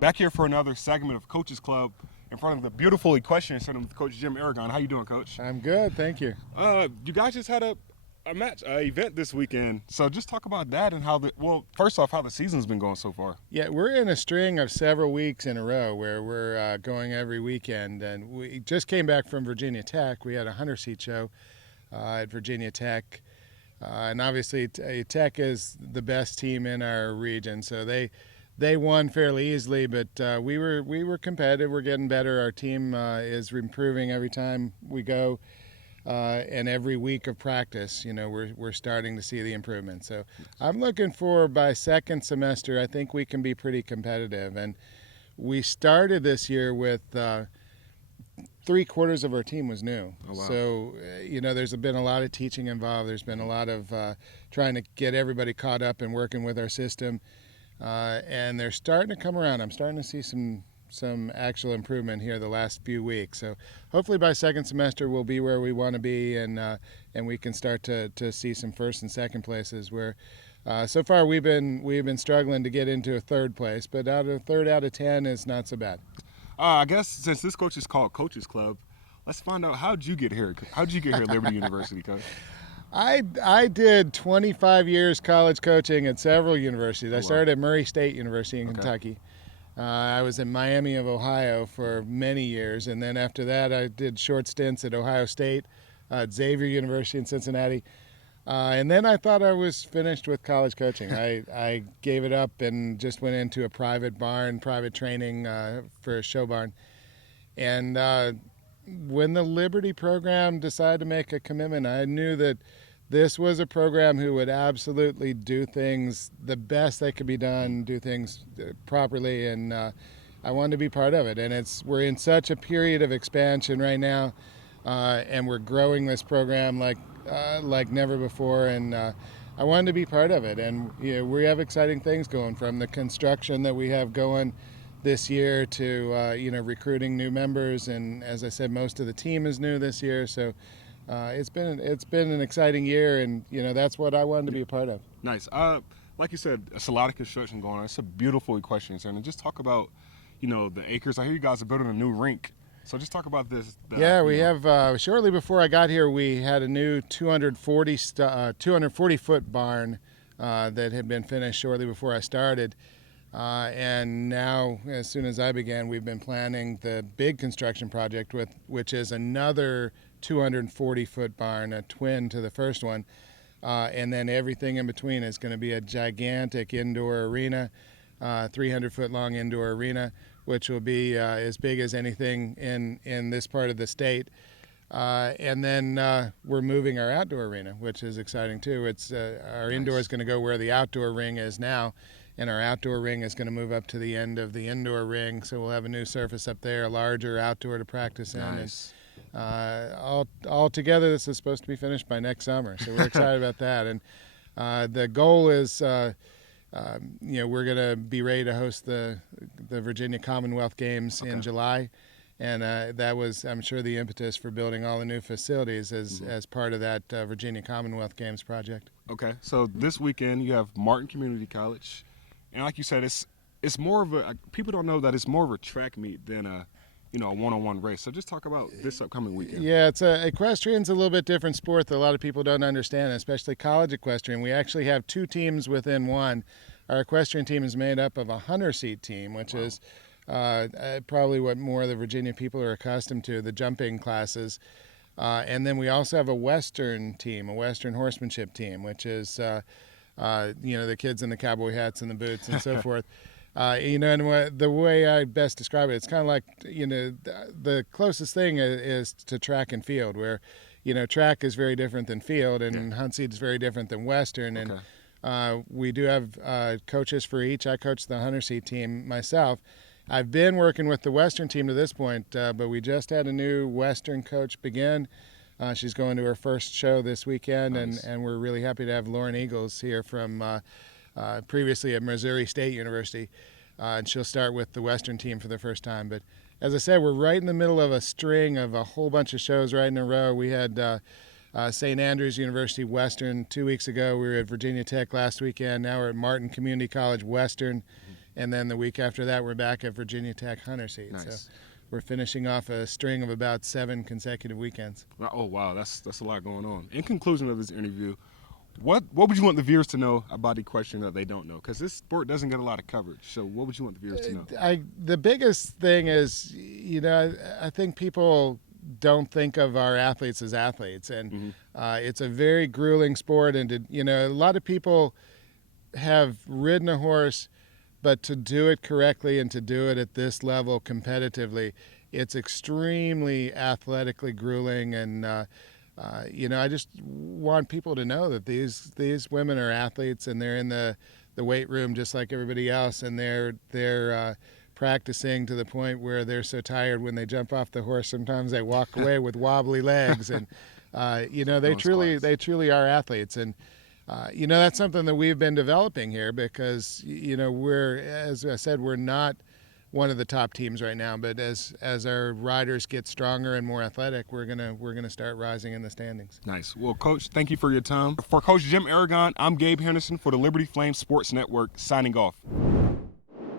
Back here for another segment of Coach's Club in front of the beautiful Equestrian Center with Coach Jim Arrigon. How you doing, Coach? I'm good, thank you. You guys just had a event this weekend. So just talk about that and first off, how the season's been going so far. Yeah, we're in a string of several weeks in a row where we're going every weekend, and we just came back from Virginia Tech. We had a hunter seat show at Virginia Tech, and obviously Tech is the best team in our region, so they won fairly easily, but we were competitive. We're getting better. Our team is improving every time we go, and every week of practice, we're starting to see the improvement. So I'm looking for, by second semester, I think we can be pretty competitive. And we started this year with 3/4 of our team was new. Oh, wow. So, there's been a lot of teaching involved. There's been a lot of trying to get everybody caught up and working with our system. And they're starting to come around. I'm starting to see some actual improvement here the last few weeks. So hopefully by second semester we'll be where we want to be, and we can start to see some first and second places. Where so far we've been struggling to get into a third place, but third out of 10 is not so bad. I guess since this coach is called Coach's Club, let's find out how'd you get here? How'd you get here at Liberty University, Coach? I did 25 years college coaching at several universities. I started at Murray State University in Kentucky. I was in Miami of Ohio for many years, and then after that I did short stints at Ohio State, at Xavier University in Cincinnati, and then I thought I was finished with college coaching. I gave it up and just went into a private training for a show barn. And when the Liberty program decided to make a commitment, I knew that this was a program who would absolutely do things the best that could be done, do things properly, and I wanted to be part of it. And we're in such a period of expansion right now, and we're growing this program like never before, and I wanted to be part of it. And we have exciting things going, from the construction that we have going this year to recruiting new members, and as I said, most of the team is new this year. So it's been an exciting year, and that's what I wanted to be a part of. Nice. Like you said, it's a lot of construction going on. It's a beautiful Equestrian Center. And just talk about the acres. I hear you guys are building a new rink. So just talk about this. Yeah, we have. Shortly before I got here, we had a new 240-foot barn that had been finished shortly before I started. And now, as soon as I began, we've been planning the big construction project, which is another 240-foot barn, a twin to the first one. And then everything in between is going to be a gigantic indoor arena, 300-foot long indoor arena, which will be as big as anything in this part of the state. And then we're moving our outdoor arena, which is exciting too. It's our indoor is going to go where the outdoor ring is now, and our outdoor ring is going to move up to the end of the indoor ring. So we'll have a new surface up there, a larger outdoor to practice in. Nice. And all together, this is supposed to be finished by next summer. So we're excited about that. And the goal is, we're going to be ready to host the Virginia Commonwealth Games in July. And that was, I'm sure, the impetus for building all the new facilities as part of that Virginia Commonwealth Games project. Okay, so this weekend you have Martin Community College, and like you said, it's more of people don't know that it's more of a track meet than a one-on-one race. So just talk about this upcoming weekend. Yeah, equestrian's a little bit different sport that a lot of people don't understand, especially college equestrian. We actually have two teams within one. Our equestrian team is made up of a hunter seat team, which is probably what more of the Virginia people are accustomed to, the jumping classes. And then we also have a Western team, a Western horsemanship team, which is, the kids in the cowboy hats and the boots and so forth. And the way I best describe it, it's kind of like, the closest thing is to track and field, where, track is very different than field, and hunt seat is very different than Western. And we do have coaches for each. I coach the hunter seat team myself. I've been working with the Western team to this point, but we just had a new Western coach begin. She's going to her first show this weekend, Nice. and we're really happy to have Lauren Eagles here from previously at Missouri State University, and she'll start with the Western team for the first time. But as I said, we're right in the middle of a string of a whole bunch of shows right in a row. We had St. Andrews University Western 2 weeks ago. We were at Virginia Tech last weekend. Now we're at Martin Community College Western. And then the week after that, we're back at Virginia Tech Hunter Seat. Nice. So we're finishing off a string of about 7 consecutive weekends. Oh wow, that's a lot going on. In conclusion of this interview, what would you want the viewers to know about equestrian that they don't know? Because this sport doesn't get a lot of coverage. So what would you want the viewers to know? The biggest thing is, I think people don't think of our athletes as athletes, and it's a very grueling sport. And a lot of people have ridden a horse, but to do it correctly and to do it at this level competitively, it's extremely athletically grueling. And I just want people to know that these women are athletes, and they're in the weight room just like everybody else, and they're practicing to the point where they're so tired when they jump off the horse, sometimes they walk away with wobbly legs, and they truly are athletes. And that's something that we've been developing here, because we're, as I said, we're not one of the top teams right now, but as our riders get stronger and more athletic, we're gonna start rising in the standings. Nice. Well, Coach, thank you for your time. For Coach Jim Arrigon, I'm Gabe Henderson for the Liberty Flame Sports Network, signing off.